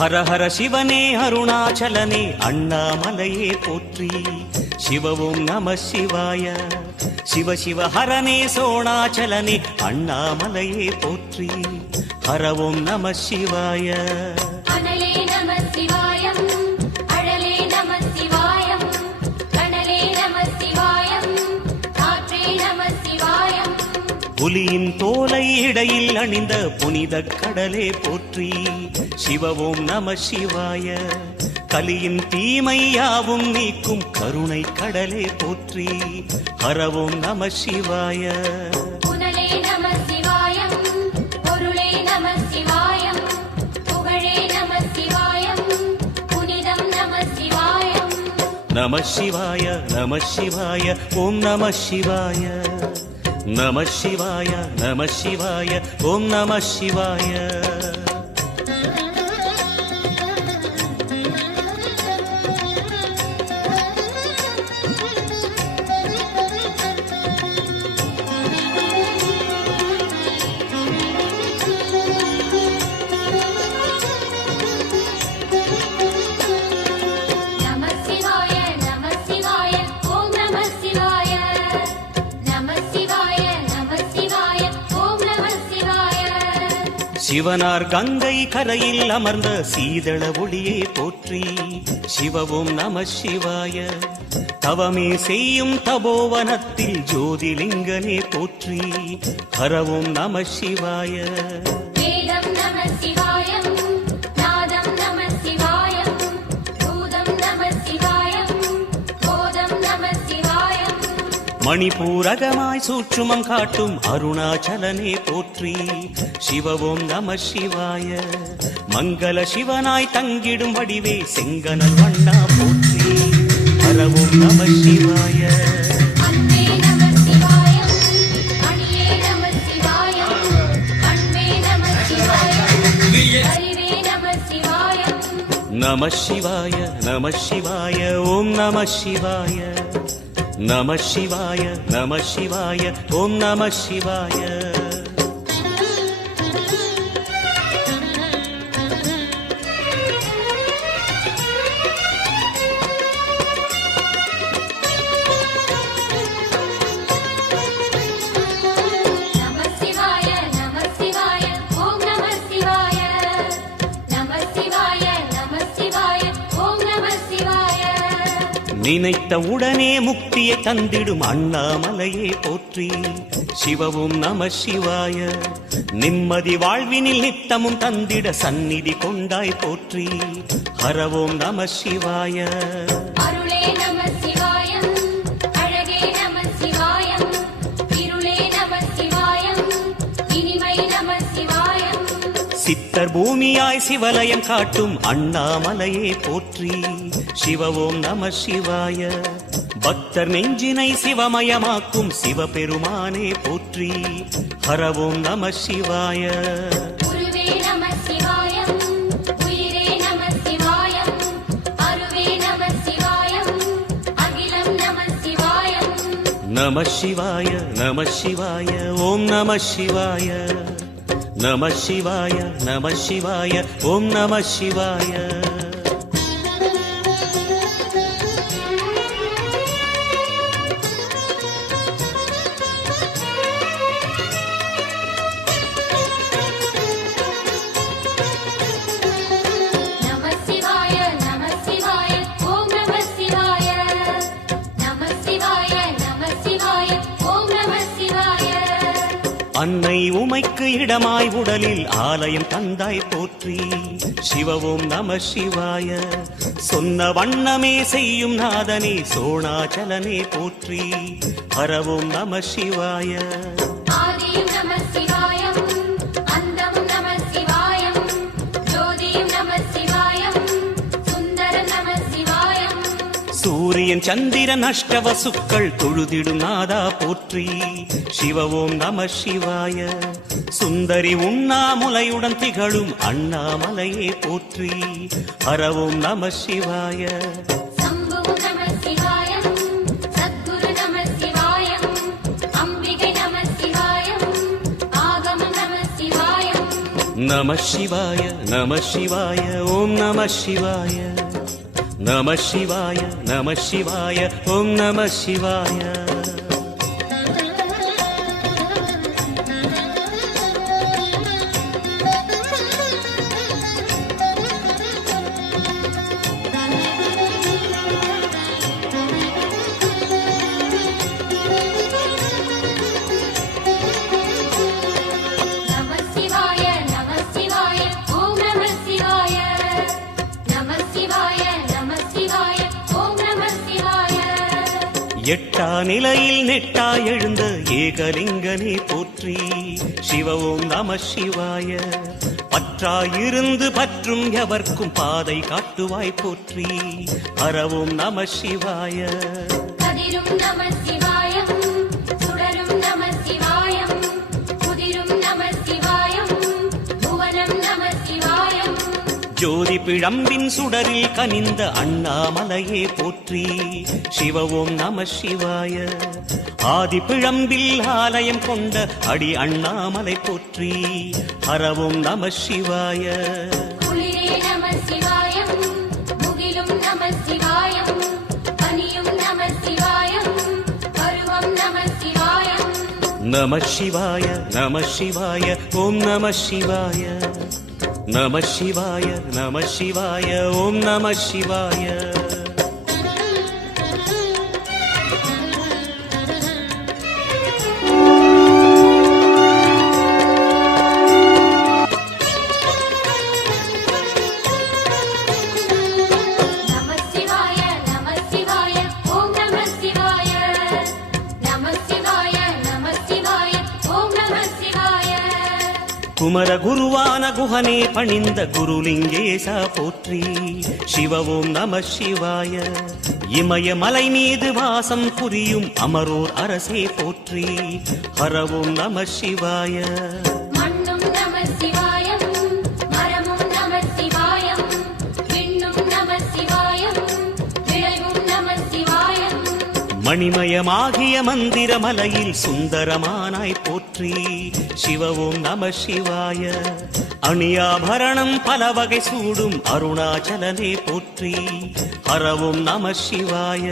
ஹர ஹர சிவனே அருணாச்சலனே அண்ணாமலையே போற்றி. சிவவும் நம சிவாய. சிவ சிவ ஹரனே சோணாச்சலனே அண்ணாமலையே போற்றி. ஹரவும் நம சிவாய. அனலே நம சிவாயம், அழலே நம சிவாயம், கனலே நம சிவாயம், காற்றே நம சிவாயம். புலியின் தோலை இடையில் அணிந்த புனித கடலே போற்றி. சிவவும் நம சிவாய. கலியின் தீமையாவும் நீக்கும் கருணை கடலே போற்றி. ஹரவும் நம சிவாய. புனலே நம சிவாயம், பொருளே நம சிவாயம், புகழே நம சிவாயம், புனிதம் நம சிவாயம். நம சிவாய நம சிவாய ஓம் நம சிவாய. நம சிவாய நம சிவாய ஓம் நம சிவாய. சிவனார் கங்கை கரையில் அமர்ந்த சீதள ஒளியே போற்றி. சிவவும் நம சிவாய. தவமே செய்யும் தபோவனத்தில் ஜோதிலிங்கனே போற்றி. ஹரவும் நம சிவாய. வேதம் நம சிவாயம், நாதம் நம சிவாயம், பூதம் நம சிவாயம், போதம் நம சிவாயம். மணிபூரகமாய் சூட்சுமம் காட்டும் அருணாச்சலனே போற்றி. சிவவும் நம சிவாய. மங்கள சிவனாய் தங்கிடும் வடிவே செங்கனல் வண்ணா போற்றி. ஹரவும் நம சிவாய. அன்பே நம சிவாயம், அணியே நம சிவாயம், அன்பே நம சிவாயம், அறிவே நம சிவாயம். நம சிவாய நம சிவாய ஓம் நம சிவாய. நம சிவாய நம சிவாய ஓம் நம சிவாய. நம சிவாய நம சிவாய ஓம் நம சிவாய. நம சிவாய நம சிவாய ஓம் நம சிவாய. நினைத்த உடனே முக்தியை தந்திடும் அண்ணாமலையே போற்றி. சிவவும் நம சிவாய. நிம்மதி வாழ்வினில் நித்தமும் தந்திட சந்நிதி கொண்டாய் போற்றி. ஹரவோம் நம சிவாய. அருளே நம சிவாயம், அழகே நம சிவாயம், இருளே நம சிவாயம், இனிமை நம சிவாயம். சித்தர் பூமியாய் சிவலயம் காட்டும் அண்ணாமலையே போற்றி. சிவவோம் நம சிவாய. பக்தர் நெஞ்சினை சிவமயமாக்கும் சிவபெருமானே போற்றி. ஹரவோம் நம சிவாய. குருவே நம சிவாயம், உயிரே நம சிவாயம், அருவே நம சிவாயம், அகிலம் நம சிவாயம். நம சிவாய நம சிவாய ஓம் நம சிவாய. நம சிவாய நம சிவாய ஓம் நம சிவாய. நம சிவாய நம சிவாய ஓம் நம சிவாய. நம சிவாய நம சிவாய ஓம் நம சிவாய. அன்னை உமைக்கு இடமாய் உடலில் ஆலயம் தந்தாய் போற்றி. சிவவோம் நம சிவாய. சொன்ன வண்ணமே செய்யும் நாதனே சோணாச்சலனே போற்றி. ஹரவோம் நம சிவாய. ஆதியும் நம சிவாயம், அந்தமும் நம சிவாயம், ஜோதியும் நம சிவாயம், சுந்தர நம சிவாயம். சூரியன் சந்திரன் அஷ்டவசுக்கள் தொழுதிடும் நாதா போற்றி. சிவவோம் நம சிவாய. சுந்தரி உண்ணாமுலையுடன் திகழும் அண்ணாமலையே போற்றி. ஹரவோம் நம சிவாய. சம்புவும் நம சிவாயம், சத்குரு நம சிவாயம், அம்பிகை நம சிவாயம், ஆகமம் நம சிவாயம். நம சிவாய நம சிவாய ஓம் நம சிவாய நம சிவாய நம சிவாய ஓம் நம சிவாய நம சிவாய நம சிவாய ஓம் நம சிவாய நம சிவாய நம சிவாய ஓம் நம சிவாய எட்டா நிலையில் நெட்டா எழுந்த ஏகலிங்கனே போற்றி சிவ ஓம் நம சிவாய பற்றாயிருந்து பற்றும் எவர்க்கும் பாதை காட்டுவாய் போற்றி ஹரவோம் நம சிவாய கதிரும் நம சிவாயம் சுடரும் நம சிவாயம் குதிரும் நம சிவாயம் புவனம் நம சிவாயம் ஜோதி பிழம்பின் சுடரில் கனிந்த அண்ணாமலையே போற்றி சிவ ஓம் நம சிவாய ஆதி பிழம்பில் ஆலயம் கொண்ட அடி அண்ணாமலை போற்றி ஹரவோம் நம சிவாய குளிரே நம சிவாயம் முகிலும் நம சிவாயம் பனியும் நம சிவாயம் பருவம் நம சிவாயம் நம சிவாய நம சிவாய ஓம் நம சிவாய நம சிவாய நம சிவாய ஓம் நம சிவாய நம சிவாய நம சிவாய ஓம் நம சிவாய நம சிவாய நம சிவாய ஓம் நம சிவாய குமர குருவான குஹனே பணிந்த குருலிங்கேசா போற்றி சிவ ஓம் நம சிவாய இமய மலை மீது வாசம் புரியும் அமரோர் அரசே போற்றி ஹரவோம் நம சிவாய மண்ணும் நம சிவாயம் மரமும் நம சிவாயம் விண்ணும் நம சிவாயம் விளைவும் நம சிவாயம் மணிமயமாகிய மந்திர மலையில் சுந்தரமானாய் போற்றி சிவ ஓம் நம சிவாய அணியாபரணம் பல வகை சூடும் அருணாச்சலனே போற்றி ஹரவோம் நம சிவாய